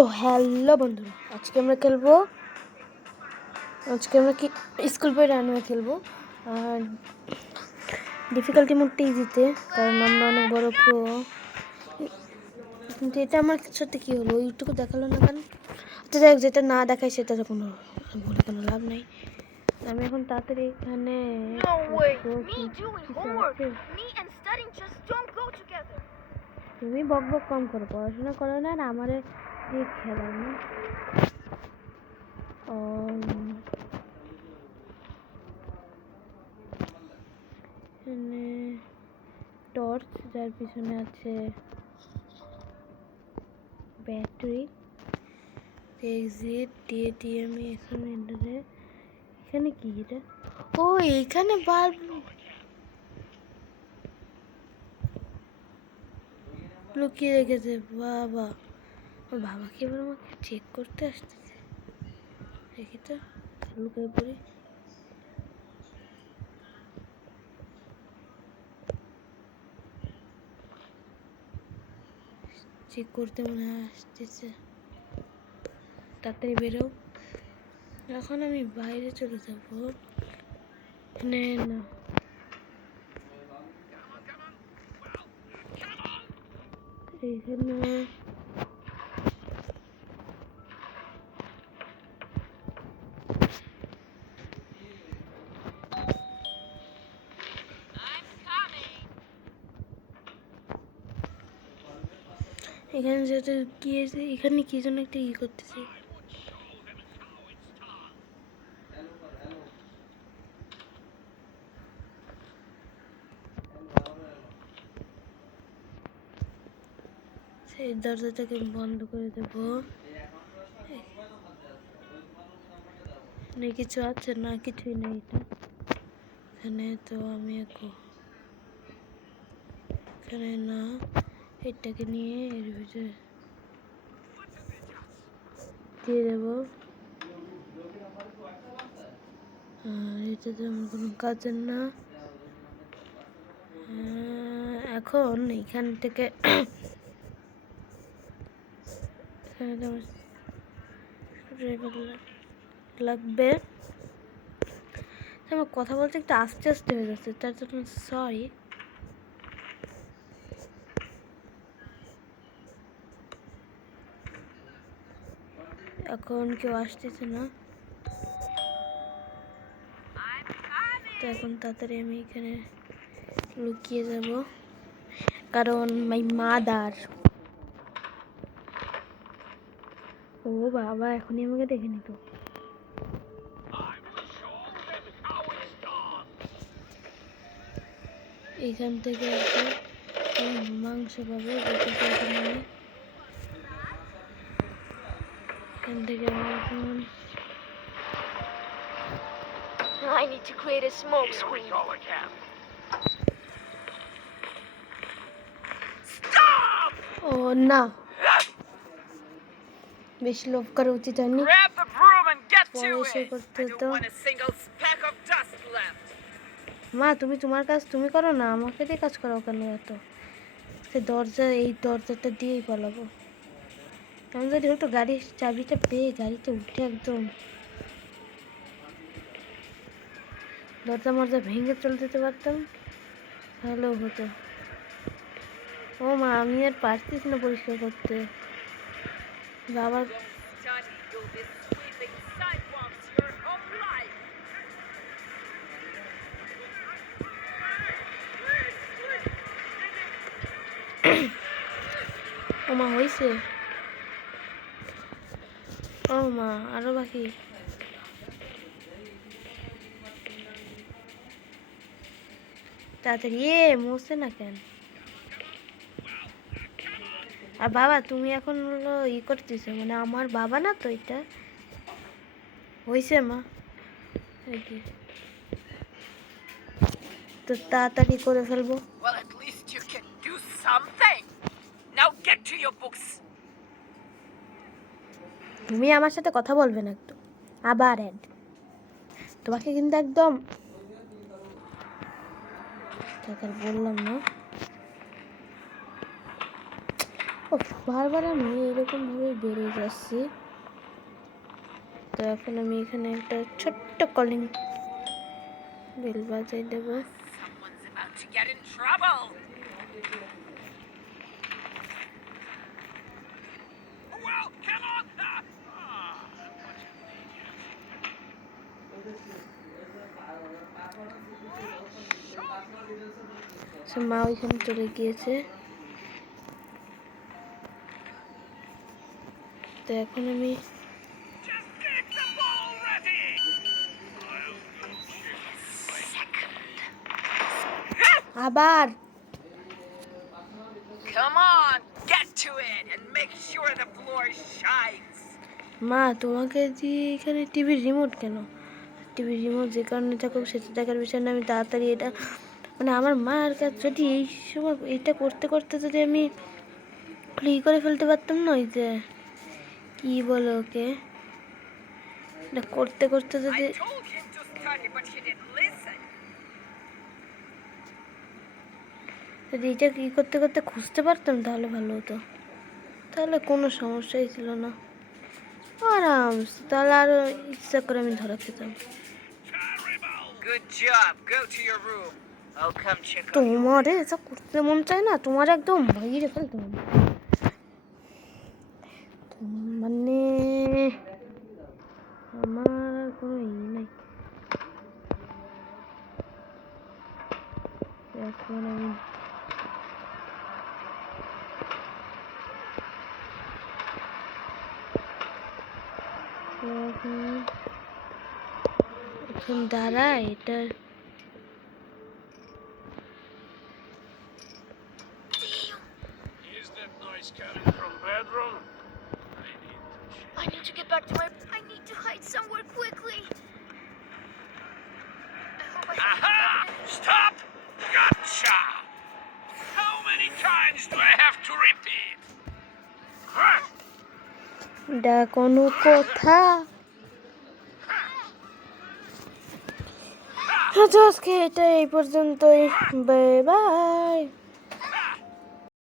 তো হ্যালো বন্ধুরা, আজকে আমরা কি স্কুল বই রান্না খেলবো। আর ডিফিকাল্টি মোডটা ইজিতে, কারণ আমরা অনেক বড় প্রো। কিন্তু এটা আমার সাথে কী হলো, ওইটুকু দেখালো না কেন? তো দেখ, যেটা না দেখায় সেটা কোনো বলে কোনো লাভ নাই। আমি এখন তাড়াতাড়ি এখানে তুমি বক বক কম করো, পড়াশোনা করো না, আর আমার দিয়ে খেলা না। এখানে টর্চ, যার পিছনে আছে ব্যাটারি, এক্সিট দিয়ে দিয়ে আমি এখানে কি এটা? ও, এখানে বাল্ব লুকিয়ে রেখেছে। বাবা, বাবাকে এবার আমাকে চেক করতে আসতেছে। দেখি তো, লুকিয়ে পড়ি। চেক করতে মনে হয় আসতেছে। তাড়াতাড়ি বেরো, এখন আমি বাইরে চলে যাবো। না, এখানে এখানে যেটা কি আছে, এখানে কি জন্য একটা করতেছে। সেই দরজাটাকে বন্ধ করে দেবো। কিছু আছে না? কিছুই নেই। এটা এখানে তো আমি এখানে না, এটাকে নিয়ে এর ভিতরে দিয়ে দেবো। এটা তো আমার কোনো কাজের না। এখন এখান থেকে লাগবে। আমার কথা বলতে একটু আস্তে আস্তে হয়ে যাচ্ছে, তার জন্য সরি। এখন কেউ আসতেছে না, তো এখন তাড়াতাড়ি আমি এখানে লুকিয়ে যাব, কারণ মাই মাদার। ও বাবা, এখনই আমাকে দেখে নিত। এখান থেকে মাংস পাবে, এখান থেকে এখন I need to create a smoke screen. Stop! Oh no. বেশি লোভ করা উচিত হয়নি। মা, তুমি তোমার কাজ তুমি করো না, আমাকে দিয়ে কাজ করাও কেন এত? এই দরজাটা দিয়েই পালাবো। আমি যদি হয়তো গাড়ির চাবিটা পেয়ে গাড়িতে উঠে একদম দরজা মরজা ভেঙে চলে যেতে পারতাম, তাহলেও হতো। ও মা, আমি আর পারছিস না পরিষ্কার করতে। বাবা, ও মা, হয়েছে। ও মা, আরো বাকি। তাড়াতাড়ি মরছে না কেন? আর বাবা, তুমি এখন হলো করতেছো, মানে আমার বাবা না তো এটা। হয়েছে মা, তো তাড়াতাড়ি করে ফেলবো। তুমি আমার সাথে কথা বলবে না একটু? আবার তোমাকে কিন্তু একদম বললাম না। ও বারবার আমি এরকমভাবে বেড়ে যাচ্ছি। তো এখন আমি এখানে একটা ছোট্ট কলিং বেল বাজাই দেবো। Someone's about to get in trouble. Well, come on. মা ওইখানে চলে গিয়েছে। তো এখন আমি Just get the ball ready. আবার Come on, get to it and make sure the floor shines. মা তোমাকে দিয়ে এখানে টিভির রিমোট কেন? টিভির রিমোট যে কারণে থাকুক সেটা দেখার বিষয় না। আমি তাড়াতাড়ি এটা মানে আমার মার কাছে যদি এই সময় এটা করতে করতে যদি আমি ক্লিক করে ফেলতে পারতাম না, ওই যে কী বলো ওকে, এটা করতে করতে যদি I told him to study, but he didn't listen. যদি এটা কী করতে করতে খুঁজতে পারতাম তাহলে ভালো হতো, তাহলে কোনো সমস্যাই ছিল না, আরামসে। তাহলে আরও ইচ্ছা করে আমি ধরা খেতাম। Good job. Go to your room. I'll come check on you. তোমার এসব করতে মন চায় না, তোমার একদম বাইরে ফেলতে হবে। মানে আমার কোনো নাই। এখন আমি এখন দাঁড়া এটা Is that noise coming from bedroom? I need to get back to my... I need to hide somewhere quickly. I hope I have Aha! Stop! Gotcha! How many times do I have to repeat? Huh? এটা কোনো কথা? আজকে এটা এই পর্যন্তই, bye bye.